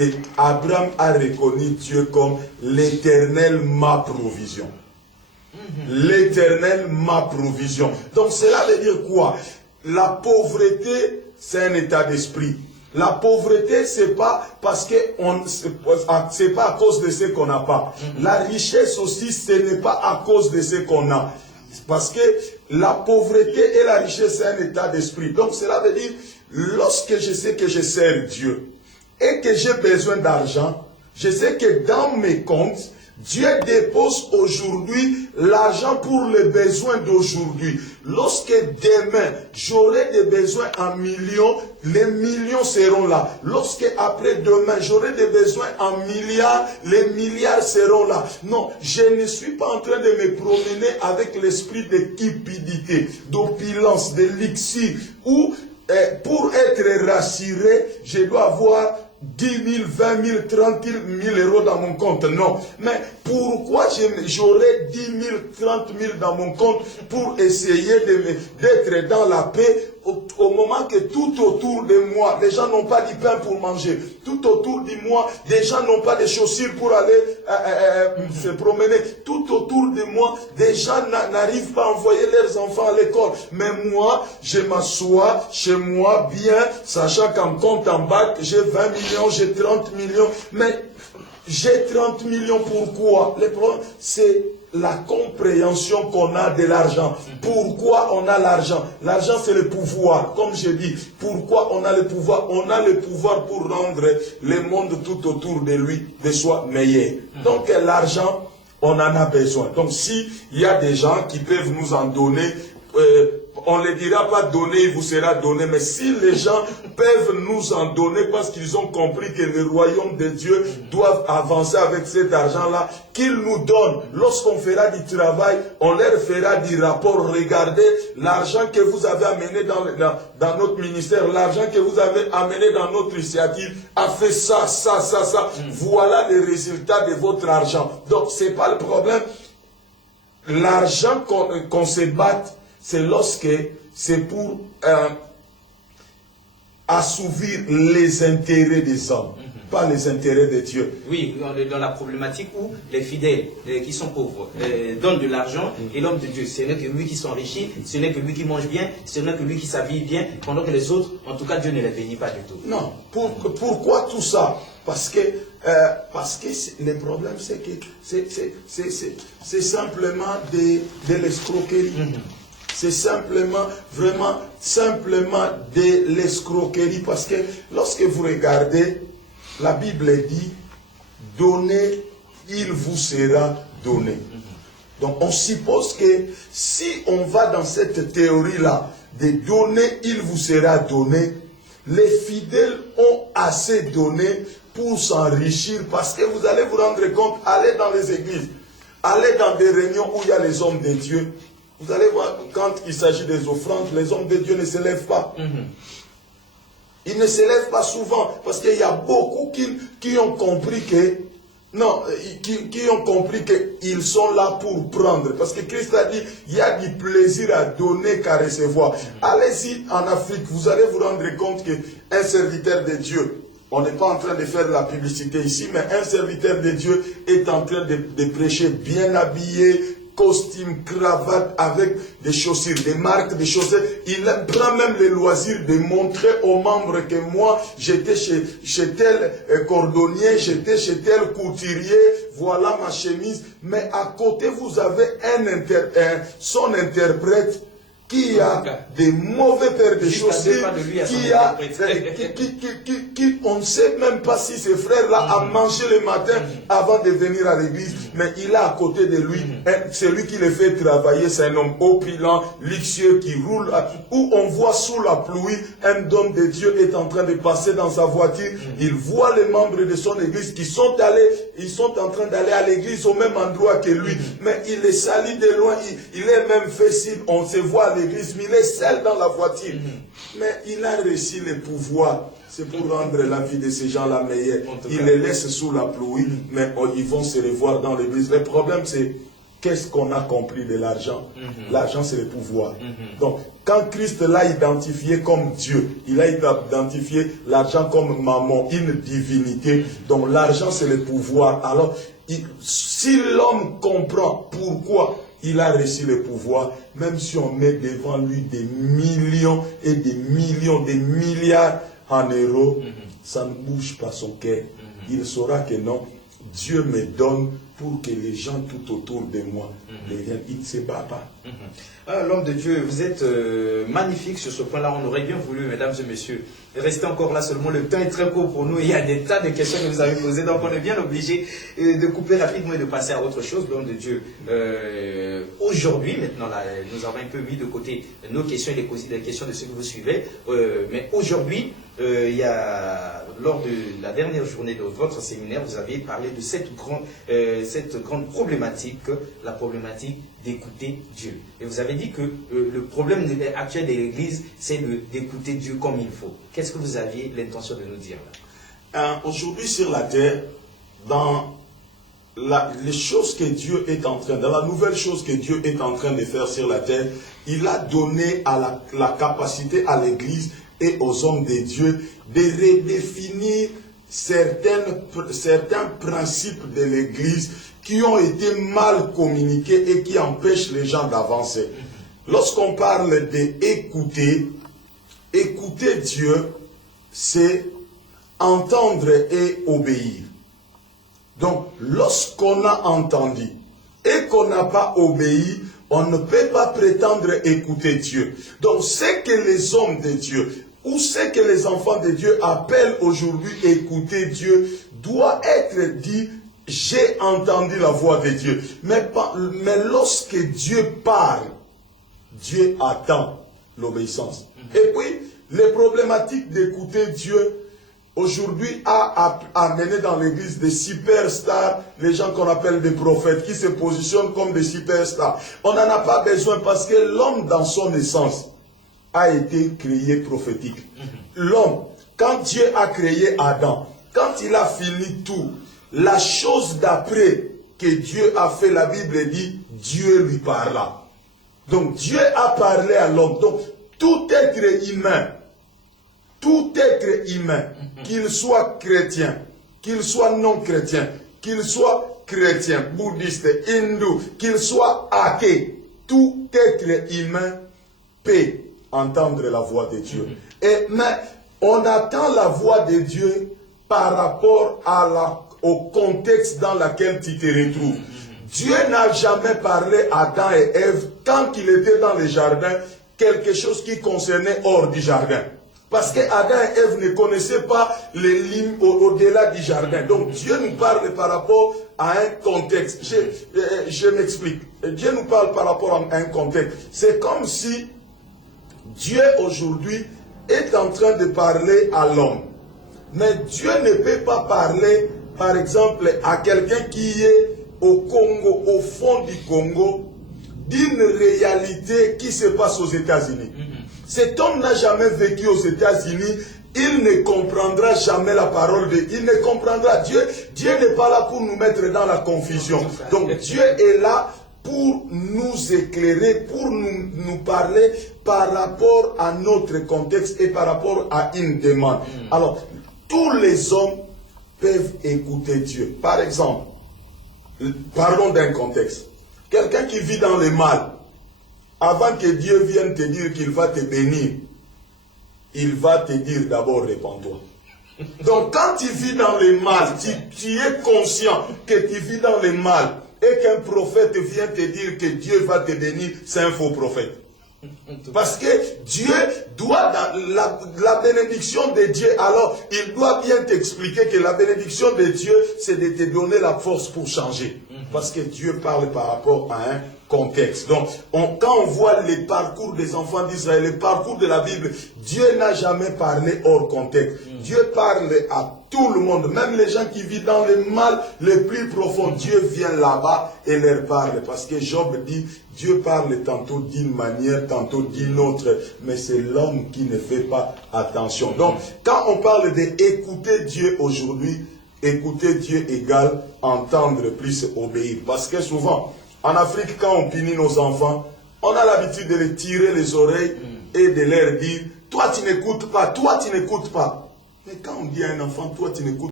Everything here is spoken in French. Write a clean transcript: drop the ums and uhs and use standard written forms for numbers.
Et Abraham a reconnu Dieu comme l'Éternel ma provision. L'Éternel ma provision. Donc cela veut dire quoi? La pauvreté, c'est un état d'esprit. La pauvreté, c'est pas parce que c'est pas à cause de ce qu'on n'a pas. La richesse aussi, ce n'est pas à cause de ce qu'on a. Parce que la pauvreté et la richesse, c'est un état d'esprit. Donc cela veut dire, lorsque je sais que je sers Dieu et que j'ai besoin d'argent, je sais que dans mes comptes, Dieu dépose aujourd'hui l'argent pour les besoins d'aujourd'hui. Lorsque demain, j'aurai des besoins en millions, les millions seront là. Lorsque après demain, j'aurai des besoins en milliards, les milliards seront là. Non, je ne suis pas en train de me promener avec l'esprit de cupidité, d'opulence, de luxure, où pour être rassuré, je dois avoir 10 000, 20 000, 30 000 euros dans mon compte. Non. Mais pourquoi j'aurais 10 000, 30 000 dans mon compte pour essayer d'être dans la paix au moment que tout autour de moi, les gens n'ont pas du pain pour manger. Tout autour de moi, des gens n'ont pas de chaussures pour aller se promener. Tout autour de moi, des gens n'arrivent pas à envoyer leurs enfants à l'école. Mais moi, je m'assois chez moi bien, sachant qu'en compte en banque, j'ai 20 millions, j'ai 30 millions. Mais j'ai 30 millions, pourquoi? Le problème, c'est la compréhension qu'on a de l'argent. Pourquoi on a l'argent? L'argent, c'est le pouvoir. Comme je dis, pourquoi on a le pouvoir? On a le pouvoir pour rendre le monde tout autour de lui de soi meilleur. Donc l'argent, on en a besoin. Donc s'il y a des gens qui peuvent nous en donner, on ne les dira pas donner, il vous sera donné, mais si les gens peuvent nous en donner parce qu'ils ont compris que le royaume de Dieu doit avancer avec cet argent-là, qu'ils nous donnent. Lorsqu'on fera du travail, on leur fera du rapport. Regardez, l'argent que vous avez amené dans notre ministère, l'argent que vous avez amené dans notre initiative, a fait ça, ça, ça, ça. Voilà les résultats de votre argent. Donc, ce n'est pas le problème. L'argent qu'on se batte, c'est lorsque c'est pour assouvir les intérêts des hommes, pas les intérêts de Dieu. Oui, on est dans la problématique où les fidèles qui sont pauvres donnent de l'argent et l'homme de Dieu, ce n'est que lui qui s'enrichit, ce n'est que lui qui mange bien, ce n'est que lui qui s'habille bien, pendant que les autres, en tout cas, Dieu ne les bénit pas du tout. Non, pourquoi tout ça? Parce que le problème, c'est que c'est simplement de l'escroquerie. C'est simplement, vraiment, simplement de l'escroquerie. Parce que lorsque vous regardez, la Bible dit, donnez, il vous sera donné. Donc on suppose que si on va dans cette théorie-là, de donner, il vous sera donné, les fidèles ont assez donné pour s'enrichir. Parce que vous allez vous rendre compte, allez dans les églises, allez dans des réunions où il y a les hommes de Dieu. Vous allez voir, quand il s'agit des offrandes, les hommes de Dieu ne se lèvent pas. Ils ne se lèvent pas souvent, parce qu'il y a beaucoup qui ont compris que, non, qui ont compris qu'ils sont là pour prendre. Parce que Christ a dit, il y a du plaisir à donner qu'à recevoir. Allez-y en Afrique, vous allez vous rendre compte qu'un serviteur de Dieu, on n'est pas en train de faire la publicité ici, mais un serviteur de Dieu est en train de prêcher bien habillé, costume, cravate, avec des chaussures, des marques de chaussures. Il prend même le loisir de montrer aux membres que moi, j'étais chez tel cordonnier, j'étais chez tel couturier, voilà ma chemise. Mais à côté, vous avez son interprète qui a des mauvais paires de chaussures, on ne sait même pas si ce frère-là a mangé le matin avant de venir à l'église, mais il a à côté de lui, celui qui le fait travailler, c'est un homme opulent, luxueux, qui roule, où on voit sous la pluie, un homme de Dieu est en train de passer dans sa voiture, il voit les membres de son église qui sont allés, ils sont en train d'aller à l'église au même endroit que lui, mais il les salue de loin, il est même facile, on se voit à l'église, mais il est seul dans la voiture. Mais il a reçu le pouvoir. C'est pour rendre la vie de ces gens-là meilleure. Il les laisse sous la pluie, mais ils vont se revoir dans l'église. Le problème, c'est qu'est-ce qu'on a compris de l'argent? L'argent, c'est le pouvoir. Donc, quand Christ l'a identifié comme Dieu, il a identifié l'argent comme maman, une divinité. Donc, l'argent, c'est le pouvoir. Alors, si l'homme comprend pourquoi il a reçu le pouvoir, même si on met devant lui des millions et des millions, des milliards en euros, ça ne bouge pas son cœur. Il saura que non, Dieu me donne pour que les gens tout autour de moi deviennent. Il ne se bat pas. L'homme de Dieu, vous êtes magnifique sur ce point-là. On aurait bien voulu, mesdames et messieurs, rester encore là seulement. Le temps est très court pour nous. Il y a des tas de questions que vous avez posées. Donc, on est bien obligé de couper rapidement et de passer à autre chose. L'homme de Dieu, aujourd'hui, maintenant, là, nous avons un peu mis de côté nos questions et les questions de ceux que vous suivez. Mais aujourd'hui, il y a, lors de la dernière journée de votre séminaire, vous avez parlé de cette grande problématique, la problématique d'écouter Dieu. Et vous avez dit que le problème actuel de l'Église, c'est d'écouter Dieu comme il faut. Qu'est-ce que vous aviez l'intention de nous dire là? Aujourd'hui sur la terre, dans les choses que Dieu est en train, dans la nouvelle chose que Dieu est en train de faire sur la terre, il a donné à la capacité à l'Église et aux hommes de Dieu de redéfinir certains principes de l'Église qui ont été mal communiqués et qui empêchent les gens d'avancer. Lorsqu'on parle d'écouter, écouter Dieu, c'est entendre et obéir. Donc, lorsqu'on a entendu et qu'on n'a pas obéi, on ne peut pas prétendre écouter Dieu. Donc, ce que les hommes de Dieu ou ce que les enfants de Dieu appellent aujourd'hui écouter Dieu doit être dit: j'ai entendu la voix de Dieu. Mais lorsque Dieu parle, Dieu attend l'obéissance. Et puis, les problématiques d'écouter Dieu aujourd'hui a amené dans l'église des superstars, les gens qu'on appelle des prophètes, qui se positionnent comme des superstars. On n'en a pas besoin parce que l'homme dans son essence a été créé prophétique. L'homme, quand Dieu a créé Adam, quand il a fini tout, la chose d'après que Dieu a fait, la Bible dit, Dieu lui parla. Donc Dieu a parlé à l'homme. Donc tout être humain, qu'il soit chrétien, qu'il soit non chrétien, qu'il soit chrétien, bouddhiste, hindou, qu'il soit athée, tout être humain peut entendre la voix de Dieu. Mais on attend la voix de Dieu par rapport au contexte dans lequel tu te retrouves. Dieu n'a jamais parlé à Adam et Ève quand il était dans le jardin, quelque chose qui concernait hors du jardin. Parce que Adam et Ève ne connaissaient pas les lignes au-delà du jardin. Donc Dieu nous parle par rapport à un contexte. Je m'explique. Dieu nous parle par rapport à un contexte. C'est comme si Dieu aujourd'hui est en train de parler à l'homme. Mais Dieu ne peut pas parler, par exemple, à quelqu'un qui est au Congo, au fond du Congo, d'une réalité qui se passe aux États-Unis. Cet homme n'a jamais vécu aux États-Unis, il ne comprendra jamais la parole de Dieu. Il ne comprendra Dieu. Dieu n'est pas là pour nous mettre dans la confusion. Donc Dieu est là pour nous éclairer, pour nous parler par rapport à notre contexte et par rapport à une demande. Alors, tous les hommes peuvent écouter Dieu. Par exemple, parlons d'un contexte. Quelqu'un qui vit dans le mal, avant que Dieu vienne te dire qu'il va te bénir, il va te dire d'abord répands-toi. Donc quand tu vis dans le mal, tu es conscient que tu vis dans le mal et qu'un prophète vient te dire que Dieu va te bénir, c'est un faux prophète. Parce que Dieu doit, la bénédiction de Dieu, alors il doit bien t'expliquer que la bénédiction de Dieu, c'est de te donner la force pour changer. Parce que Dieu parle par rapport à un contexte. Donc, quand on voit les parcours des enfants d'Israël, les parcours de la Bible, Dieu n'a jamais parlé hors contexte. Dieu parle à tout le monde, même les gens qui vivent dans le mal le plus profond. Dieu vient là-bas et leur parle. Parce que Job dit, Dieu parle tantôt d'une manière, tantôt d'une autre. Mais c'est l'homme qui ne fait pas attention. Donc, quand on parle d'écouter Dieu aujourd'hui, écouter Dieu égale entendre plus obéir. Parce que souvent, En Afrique, quand on punit nos enfants, on a l'habitude de les tirer les oreilles et de leur dire, toi tu n'écoutes pas, toi tu n'écoutes pas. Mais quand on dit à un enfant, toi tu n'écoutes